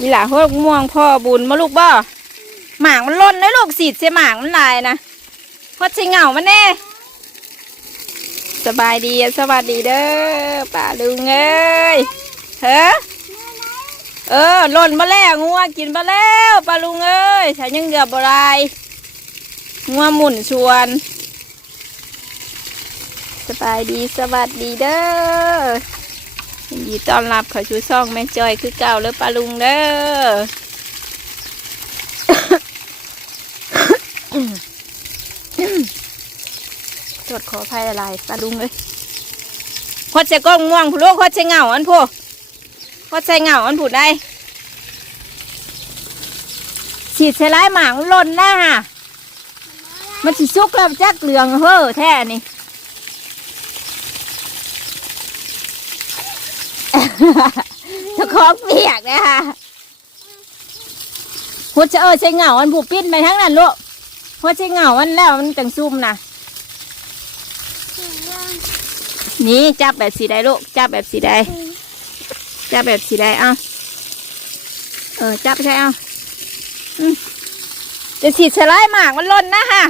มีหลาเฮกม่วงพ่อบุญมาลูกบ่หมากมันล่นนะลูกสีดเสียหมากมันลายนะพอดใช้เหงามันแน่ สบายดีสวัสดีเด้อป้าลุงเอ้ยเฮ้อเออล่นมาแล้วงัวกินมาแล้วป้าลุงเอ้ยถ้ายังเหลือบอะไรงัวหมุนชวน สบายดีสวัสดีเด้อ ยินดีต้อนรับเขาชูซ่องแม่จอยคือเก่าเลยปลาลุงเด้อตรวจขอภัยอะไรปลาลุงเลยพอดจะก้องง่วงผู้ลูกพอดจะเหงาอันผู้พอดจะเหงาอันผู้ได้ฉีดใช้ร้ายหมางหล่นหน้ามันสิซุกแล้วจักเหลืองเฮ้อแท้นี่ จะของเปียกนะคะหัวจะเออใช้เหงาอันผูกปิ้นไปทั้งนั้นลูกหัวใช้เหงาอันแล้วมันจังซุ่มนะนี่จับแบบสีใดลูกจับแบบสีใดจับแบบสีใดเอาเออจับใช่เอาอืมจะฉีดสลด์หมากมันล่นนะฮะ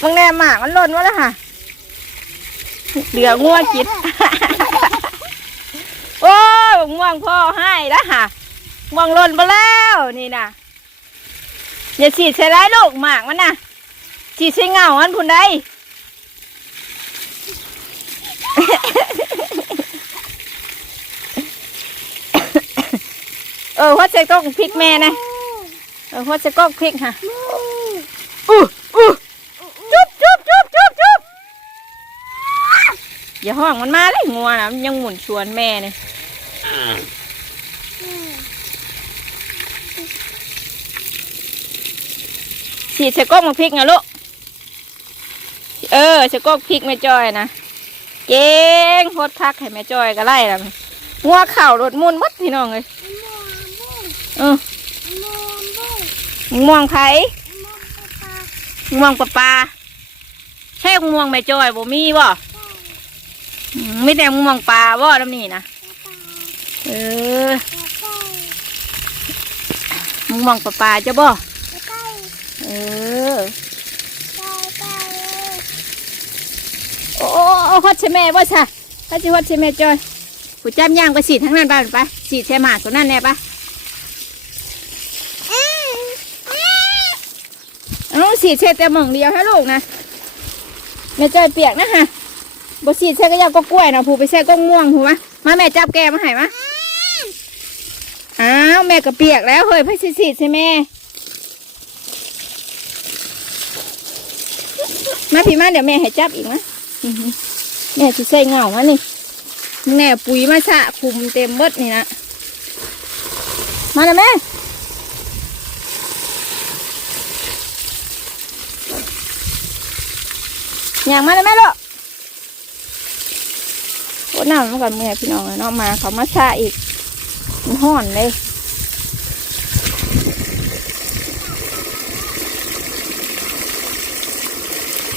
มึงแน่หมากมันล่นวะละค่ะเหลืองัวกิน อ้ยม่วงพ่อให้แล้วค่ะม่วงหล่นไปแล้วนี่นะอย่าฉีดใส่ร้ายลูกหมากมันนะฉีดใส่เงาอันพุ่นใดเออพ่อจะก้องพริกแม่นะเออพ่อจะก้องพริกค่ะอู้อู้จุบจุบจุบจุบจุบอย่าห้องมันมาเลยงัวนะมันยังหมุนชวนแม่เนี่ย ฉีดใส่ก้องมาพริกนะลูก เออใส่ก้องพริกแม่จอยนะเก่งโคตรคักให้แม่จอยก็ไล่ละงัวเข่ารถมุนหมัดพี่น้องเลยเออม่วงไผ่ม่วงปลาปลาใช่ม่วงแม่จอยบ่มีบ่อืมไม่แต่ม่วงปลาบ่ลำนี่นะ เออม่วงปลาปลาจะบ่เออโอ้โอ้ฮอดใช่แม่บ่ใช่ถ้าจะฮอดใช่แม่จอยผู้จำย่างไปสีทั้งนั้นบ้านไปสีดใช่หมากตัวนั้นแน่ปะเอาสีดใช่แต่หม่องเดียวให้ลูกนะแม่จอยเปียกนะฮะบ่สีดใช่ก็ยาวก็กล้วยนะผู้ไปแช่ก็ม่วงผู้มะมาแม่จับแกมาให้มะ อ้าวแม่ก็เปียกแล้วเฮ้ยไปสีสีใช่แม่มาพี่มาเดี๋ยวแม่ให้จับอีกนะแม่จะใส่เงามานี่แน่ปุ๋ยมาสะคุมเต็มเบิดนี่นะมาเลยแม่อย่างมาเลยแม่ลูกโอ้น้ำมันก่อนแม่อพี่น้องเนาะมาเขามาสะอีก ห่อนเลย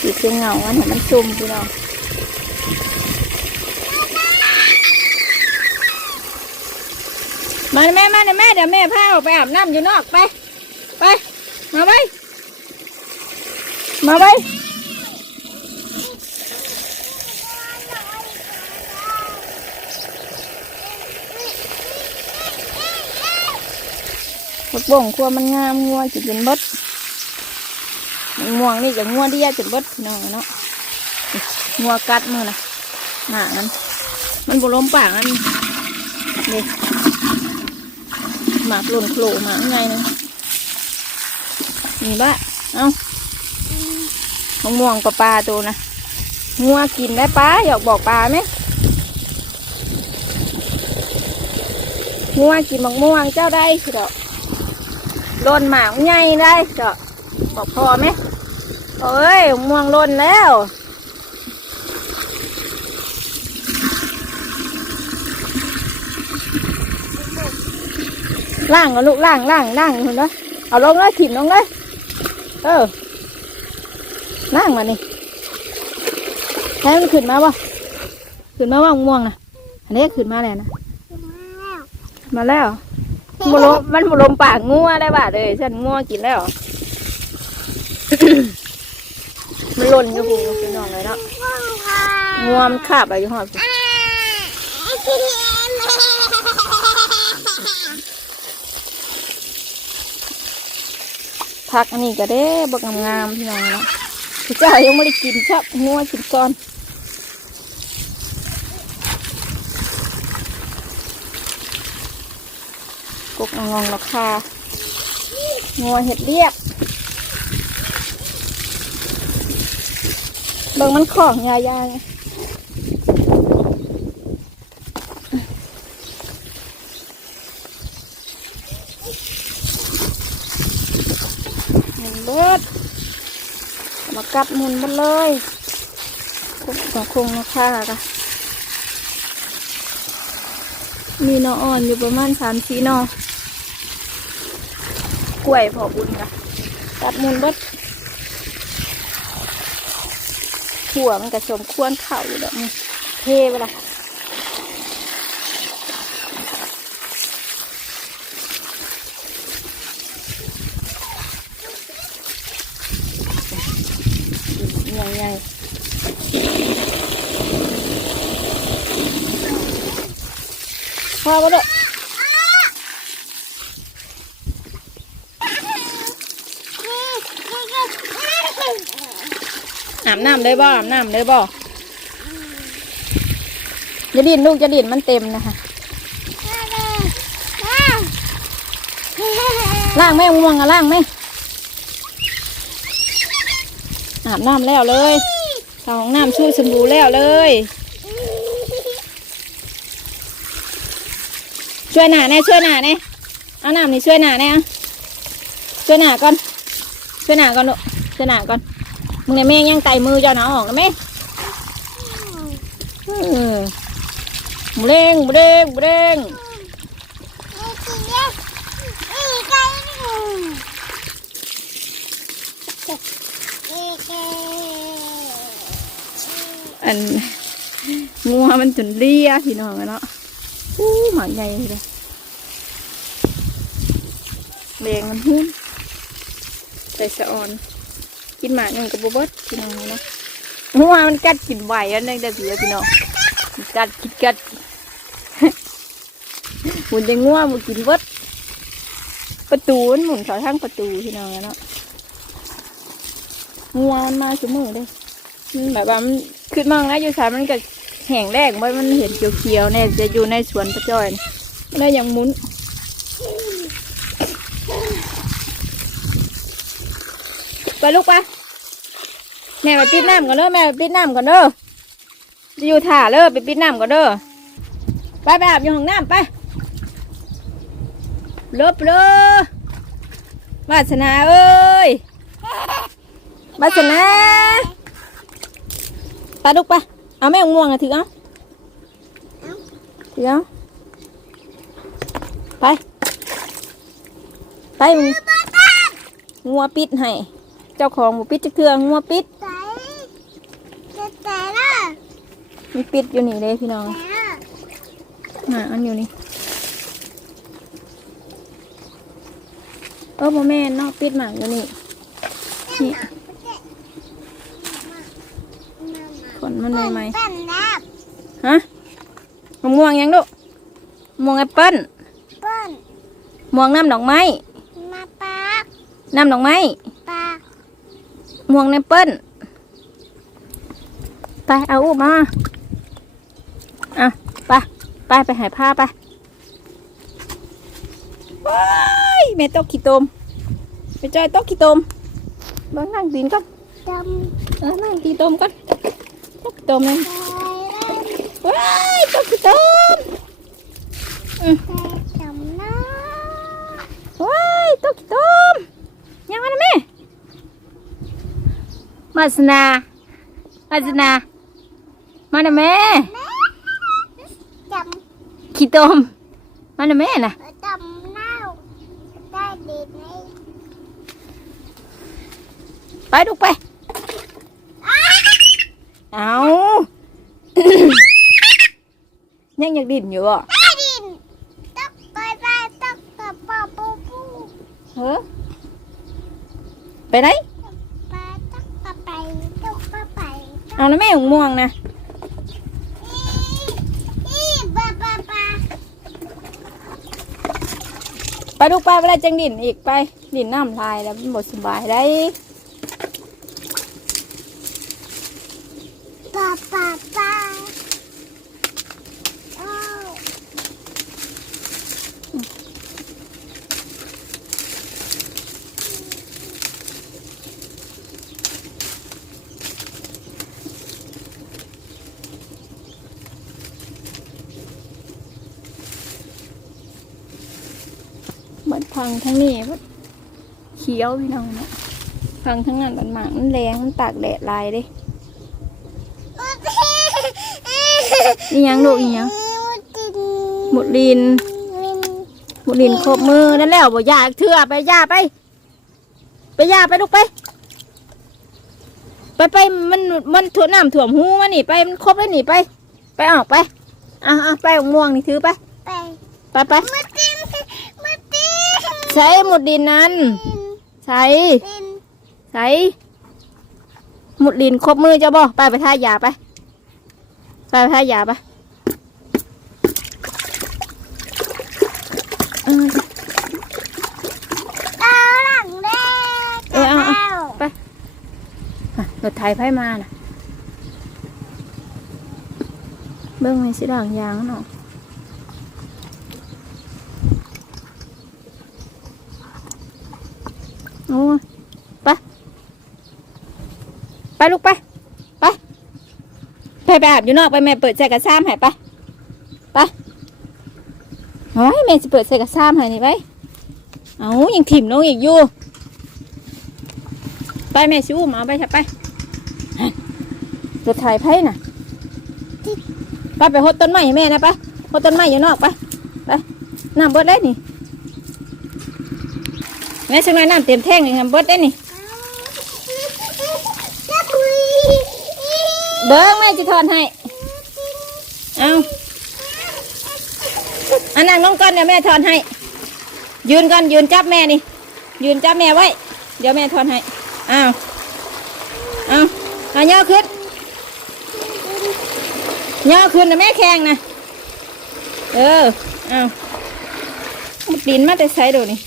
สีเชียงเงามันเห็นมันซุ่มพี่น้องมาแม่มาแม่เดี๋ยวแม่พาออกไปอาบน้ำอยู่นอกไป ไป มาไปมาไป ผักบ่งครัวมันงามงัวจะเป็นบดม่วงนี่จะงัวเดียจะบดน้องเนาะงัวกัดมือนะหนามันมันบุล้มปากอันนี่หมากหล่นโผล่หมากไงนึงนี่บ้าเอามะม่วงปลาปลาตัวนะงัวกินได้ปลาอยากบอกปลาไหมงัวกินมะม่วงเจ้าได้สิดอก ล่นหมากไงได้ดอกบอกพอไหมเอ้ยม่วงล่นแล้วล่างก็ลูกล่างล่างล่างเห็นไหมเอาลงเลยถิ่มลงเลยเออล่างมานี่ให้มันขึ้นมาบ่ขึ้นมาว่าม่วงนะอันนี้ขึ้นมาแล้วนะมาแล้ว มันลมมันบ่ลมปากงัวได้บ่าเลยฉันงัวกินแล้วมันหล่นอยู่หูพี่น้องเลยเนาะงวมันคาบอะไรอยู่หอดพุ่นพักอันนี้ก็ได้บกงามๆพี่น้องเนาะพี่เจ้ายังไม่ได้กินชอบงัวกินก่อน กุกงองราคางัวเห็ดเรียบ เบิ่งมันของยายางหมุนเบิดมากัดหมุนเบิดเลยคุกของคงราคาค่ะมีนออ่อนอยู่ประมาณสามสี่นอ กล้วยพอบุญค่ะกัดมุนเบิดขัวมันกระชมควรเข่าอยู่แบบนี้เทไปละใหญ่ใหญ่พอปะเด้ออ น้ำเลยบ่อาบน้ำเลยบ่จะดินลูกจะดินมันเต็มนะคะล่างไหม่ม่วงอะล่างไหมอาบน้ำแล้วเลยเข้าห้องน้ำช่วยสมบูรณ์แล้วเลย ช่วยหนาแน่ช่วยหนาแน่เอาน้ำนี่ช่วยหนาแน่อะช่วยหนาก่อนช่วยหนาก่อนลูกช่วยหนาก่อน มึงเนี่ยแม่งยังไตมือเจ้าหนาออกนะแม่บุเร่งบุเร่งบุเร่งอันงัวมันจนเลี่ยพี่น้องอะเนาะอู้หมาใหญ่เลยแดงมันหุ้มใส่สะออน กินหมากหนึ่งกับโบเบิร์ตพี่น้องเนาะงัวมันกัดกินไหวอันนึงแต่เสียพี่น้องกัดกินกัดหมุนจะงัวหมุนกินเบิดประตูมันหมุนเขาทั้งประตูพี่น้องเนาะงัวมันมาสมือเด้มันแบบว่ามันขึ้นมาง่ายอยู่สายมันก็แห้งแรกไว้มันเห็นเขียวๆเนี่ยจะอยู่ในสวนพระจอยมันได้ยังมุน ไปลูกไปแม่ไปปิดน้ำก่อนเด้อแม่ไปปิดน้ำก่อนเด้อจะอยู่ถ่าเด้อไปปิดน้ำก่อนเด้อไปไปอาบอยู่ห้องน้ำไปลบเลยวาสนาเอ้ยวาสนาไปลูกไปเอาแม่ง่วงอะถือเอาถือเอาไปไปมึงงัวปิดให้ เจ้าของหมูปิดจะเครื่องงัวปิดมันปิดอยู่นี่เลยพี่น้องหาอันอยู่นี่เออพ่อแม่นอกปิดหมากอยู่นี่นี่ขนมันใหม่ๆฮะมะม่วงยังลูกมะม่วงแอปเปิ้ลมะม่วงน้ำดอกไม้น้ำดอกไม้ มะม่วงแอปเปิ้ลไปเอาอุ้มมาอะไปไปไปหายผ้าไปว้ายแม่ตกขี้ตมไปจอยตกขี้ตมเบ้างนั่งดินก่อนเออนั่งขี้ตมก่อนตกขี้ตมเลยว้ายตกขี้ตมว้ายตกขี้ตมยังไงนะแม่ มาสนามาสนามานะแม่ขี้ตมมานะแม่น่ะไปลูกไป เอายังอยากดิ่นอยู่อะเฮ้อไปไหน ปลาตักปลาไปตกปลาไป เอาแล้วแม่หงม่วงนะปลาปลาปลาไปลูกไปเวลาจังดินอีกไป ดินน้ำลายแล้วมันบดสบายได้ปลาปลาปลาโอ้ บัดพัง ทั้งนี้บัดเขียวพี่น้องเนี่ยพังทั้งนั้นบัดหมากมันแรงมันตากแดดลายเด้มุดนี่ยังลูกอีหยังมุดดินหมุดลินลินหมุดลินครบมือนั่นแล้วบ่ยาเถื่อไปยาไป ไปยาไปลูกไป ไปไปมันมันถ่วมน้ำถ่วมหูมันนี่ไปมันครบแล้วนี่ไป ไปออกไปอะอะไปหงม่วงนี่ถือไป ไปไปไปมุดดินมุดดิน ใช้หมุดดินนั้น ใช้ดินใช้หมุดลินครบมือเจ้าบ่ไปไปท่ายาไปไปไปท่ายาไปเออเอาหลังแดงเออเอาเอาไปอะรถไถไผมาน่ะ เบิ่งในสิด่างยางเนาะโอ้ยไป ไป ลูกไป ไปไปไปอาบอยู่นอกไปแม่เปิดใส่กระซ้ำให้ไป ไปเฮ้ยแม่จะเปิดใส่กระซ้ำให้นี่ไป เอายังถิ่มน้องอีกอยู่ ไปแม่ชิวมาไปเถอะไปรถไถไพ่น่ะไปไปหดต้นไม้ให้แม่นะไปหดต้นไม้อยู่นอกไป ไปน้ำเบิดได้นี่แม่ช่วยน้ำเต็มแท่งเลยน้ำเบิดได้นี่ น้าปุย เบิ้งแม่จะทอนให้ เอาอันนั่งลงก่อนเดี๋ยวแม่ทอนให้ ยืนก่อนยืนจับแม่นี่ ยืนจับแม่ไว้ เดี๋ยวแม่ทอนให้อ้าวเอาเอาย่อขึ้นย่อขึ้นนะแม่แข็งนะ เออเอามุดดินมาแต่ใช้ดูนี่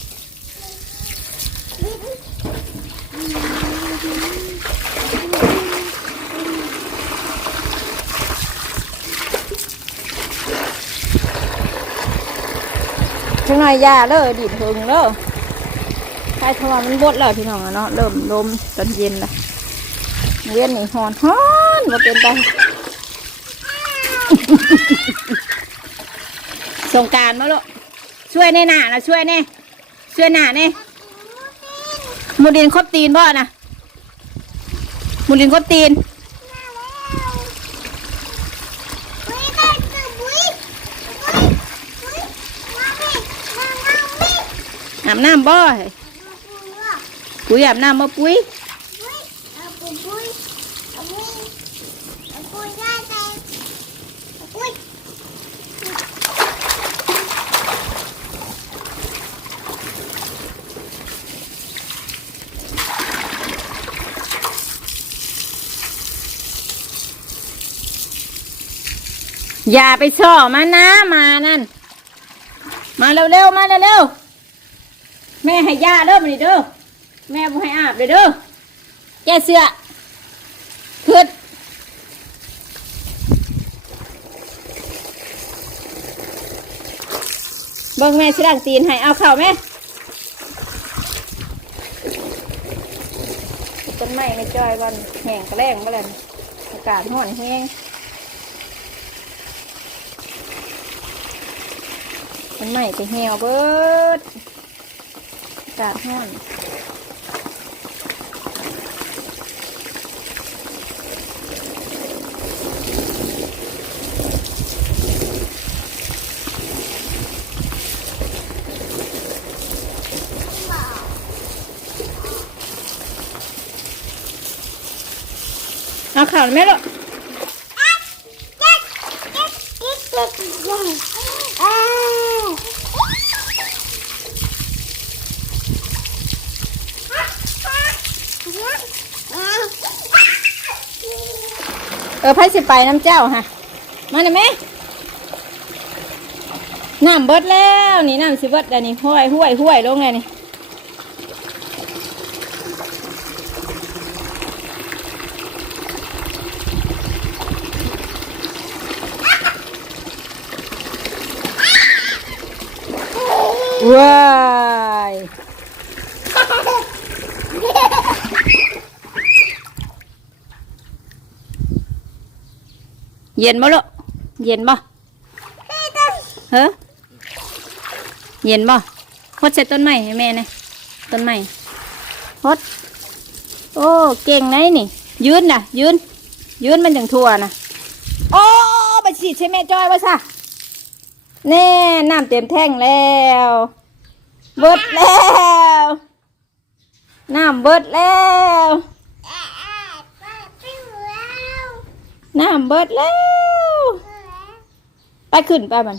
ช่างหน่อยยาเลยดินถึงเลยใครทว่ามันบดแล้วพี่น้องอะเนาะเริ่มลมตอนเย็นละเวียนนี่หอนฮอนมาเป็นไปสงกรารมาลูกช่วยแน่หนานะช่วยแน่ช่วยหนาแน่หมูดินครบตีนบ่นะหมูดินครบตีน ปุยได้คือปุยปุยปุยมาพี่มาเอาพี่อาบ น้ำบ่ปุ๋ยอาบน้ำมาปุ๋ยอย่าไปช่อมันนะมานั่น มาเร็วๆ มาเร็วๆ แม่ให้ยาเด้อมาดิเด้อแม่บ่ให้อาบเลยเด้อแกเสื้อขึ้นเบิ่งแม่ชิลังตีนให้เอาเข่าแม่ต้นไม้ในจอยวันแห้งกระแรงบ่แล้วนี่อากาศร้อนแห้งมันใหม่ไปเหี่ยวเบิดอากาศห้อนเอาข่าวไหมลูก Ah! เออไพ่สิไปน้ำเจ้าฮะมาหน่อยไหมน้ำเบิดแล้วนี่น้ำสิเบิดแล้วนี่ห้วยห้วยห้วยลงเลยนี่ว้าย เย็นบ่ลูกเย็นบ่เฮ้เย็นบ่พดใส่ต้นไม้ให้แม่นะต้นไม้พดโอ้ เก่งไหนนี่ ยืนน่ะยืน ยืนมันจังทั่วนะโอ้ไปฉีดใช่แม่จ้อยวะซะแน่น้ำเต็มแท่งแล้วเบิดแล้วน้ำเบิดแล้ว น้ำเบิดแล้ว ไปขึ้นไปมัน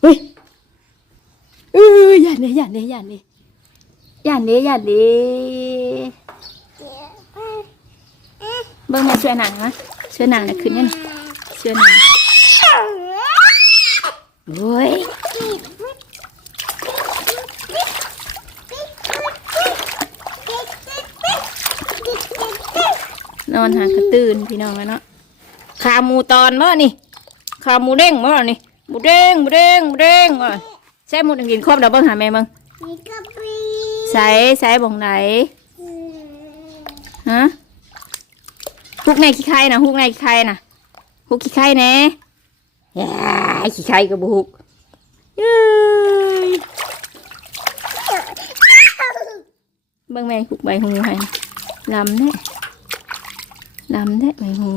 เฮ้ยเอออย่าเลยอย่าเลยอย่าเลยอย่าเลยอย่าเลยเบิ่งมาช่วยหนังนะช่วยหนังนะขึ้นยังช่วยหนังโว้ย นอนหากระตื่นพี่น้องแล้วเนาะขาหมูตอนมั้นี่ขาหมูเด้งมั้นี่หมูเด้งหมูเด้งหมูเด้งว่ะใช่หมูเด้งกินครบเดี๋ยวเบิ่งหาแม่มึงใส่ใส่บ่งไหนฮะฮุกในขี้ไข่นะฮุกในขี้ไข่นะฮุกขี้ไข่แน่ย่าขี้ไข่กับบุฮุกเย้ยเบิ่งแม่ฮุกใบหูให้ลำแน่ ลำได้ไหมฮู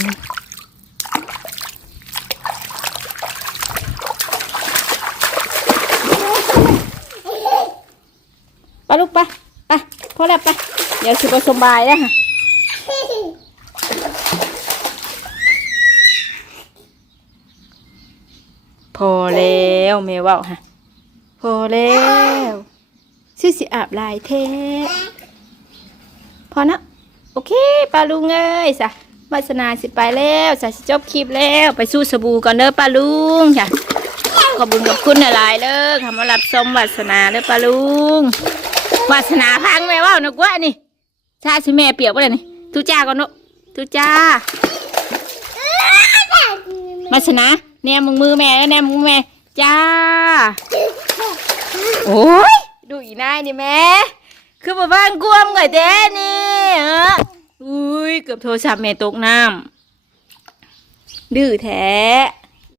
ไปลูกไปไปพอแล้วไปเดี๋ยวสิบสบายแล้วฮะพอแล้วแม่เว่าฮะพอแล้วชื่อสิอาบลายเทพอนะ โอเคปลาลุงเอ้ยสะ วาสนาสิไปแล้วสะสิจบคลิปแล้วไปสู้สบู่ก่อนเด้อปลาลุงจ้ะขอบคุญขอบคุณหลายเด้อคำว่ารับชมวาสนาเด้อปลาลุงวาสนาพังแม่ว่านึกว่านี่ชาสิแม่เปียกว่าเลยนี่ทุจ้าก่อนเนอะทุจ้าวาสนาแนมมือแม่แล้วแนมมือแม่จ้า โอ้ยดูอีนายนี่แม่คือบ่บ้านกวมไงแท้นี่เออ อุ้ยเกือบโทรศัพท์แม่ตกน้ำดื้อแท้